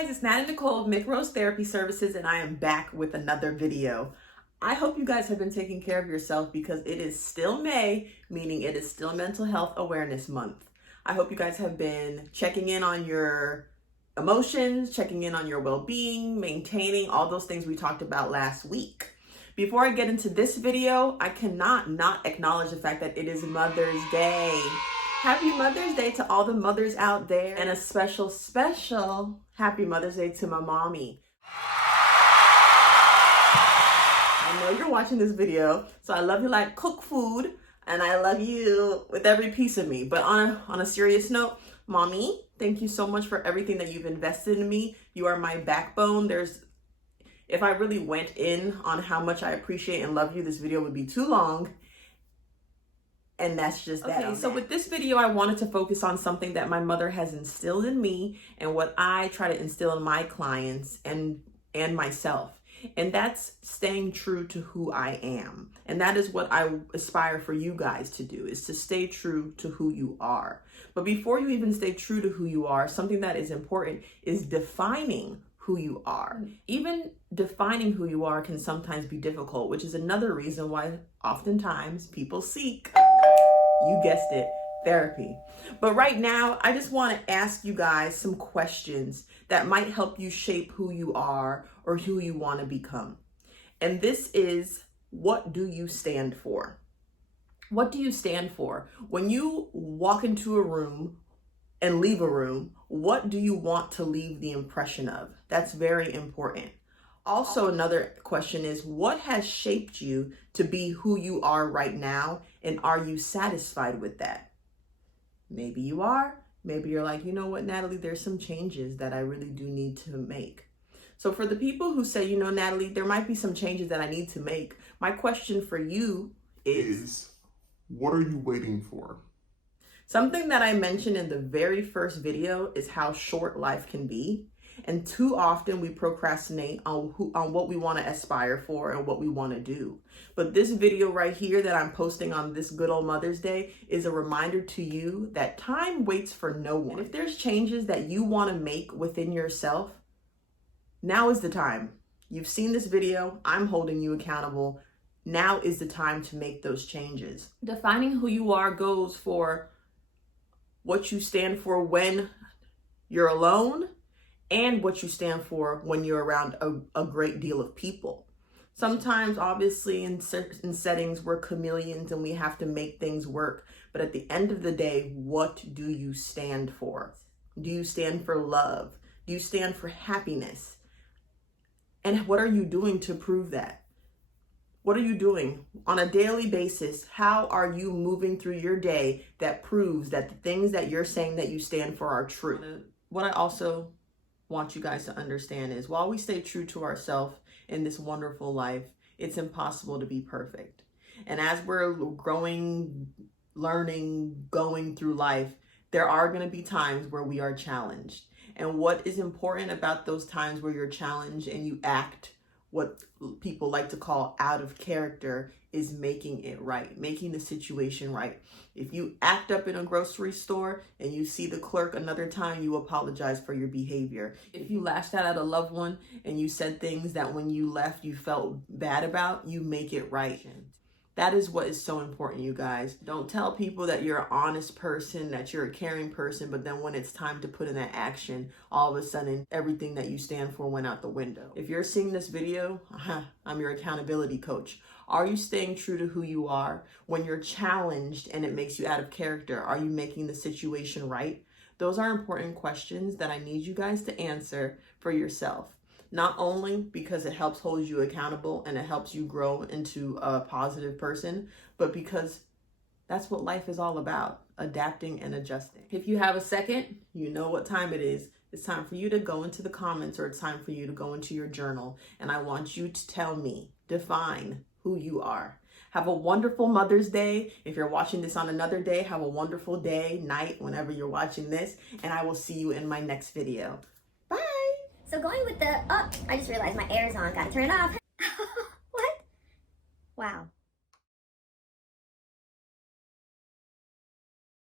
guys, it's Nat and Nicole of Make Rose Therapy Services, and I am back with another video. I hope you guys have been taking care of yourself because it is still May, meaning it is still Mental Health Awareness Month. I hope you guys have been checking in on your emotions, checking in on your well-being, maintaining all those things we talked about last week. Before I get into this video, I cannot not acknowledge the fact that it is Mother's Day. Happy Mother's Day to all the mothers out there, and a special Happy Mother's Day to my mommy. I know you're watching this video, so I love you like cook food, and I love you with every piece of me. But on a serious note, mommy, thank you so much for everything that you've invested in me. You are my backbone. If I really went in on how much I appreciate and love you, this video would be too long. And that's just that. Okay, so with this video, I wanted to focus on something that my mother has instilled in me and what I try to instill in my clients and myself. And that's staying true to who I am. And that is what I aspire for you guys to do, is to stay true to who you are. But before you even stay true to who you are, something that is important is defining who you are. Even defining who you are can sometimes be difficult, which is another reason why oftentimes people seek, you guessed it, therapy. But right now, I just want to ask you guys some questions that might help you shape who you are or who you want to become. And this is, what do you stand for? What do you stand for? When you walk into a room and leave a room, what do you want to leave the impression of? That's very important. Also, another question is, what has shaped you to be who you are right now? And are you satisfied with that? Maybe you are. Maybe you're like, you know what, Natalie, there's some changes that I really do need to make. So for the people who say, you know, Natalie, there might be some changes that I need to make, my question for you is what are you waiting for? Something that I mentioned in the very first video is how short life can be. And too often we procrastinate on what we want to aspire for and what we want to do. But this video right here that I'm posting on this good old Mother's Day is a reminder to you that time waits for no one. And if there's changes that you want to make within yourself, now is the time. You've seen this video. I'm holding you accountable. Now is the time to make those changes. Defining who you are goes for what you stand for when you're alone, and what you stand for when you're around a great deal of people. Sometimes, obviously, in certain settings, we're chameleons and we have to make things work. But at the end of the day, what do you stand for? Do you stand for love? Do you stand for happiness? And what are you doing to prove that? What are you doing on a daily basis? How are you moving through your day that proves that the things that you're saying that you stand for are true? What I also want you guys to understand is, while we stay true to ourselves in this wonderful life, it's impossible to be perfect. And as we're growing, learning, going through life, there are going to be times where we are challenged. And what is important about those times where you're challenged and you act what people like to call out of character is making it right, making the situation right. If you act up in a grocery store and you see the clerk another time, you apologize for your behavior. If you lashed out at a loved one and you said things that when you left you felt bad about, you make it right. That is what is so important, you guys. Don't tell people that you're an honest person, that you're a caring person, but then when it's time to put in that action, all of a sudden, everything that you stand for went out the window. If you're seeing this video, I'm your accountability coach. Are you staying true to who you are? When you're challenged and it makes you out of character, are you making the situation right? Those are important questions that I need you guys to answer for yourself. Not only because it helps hold you accountable and it helps you grow into a positive person, but because that's what life is all about, adapting and adjusting. If you have a second, you know what time it is. It's time for you to go into the comments, or it's time for you to go into your journal. And I want you to tell me, define who you are. Have a wonderful Mother's Day. If you're watching this on another day, have a wonderful day, night, whenever you're watching this. And I will see you in my next video. So going with the, oh, I just realized my air is on. Gotta turn it off. What? Wow.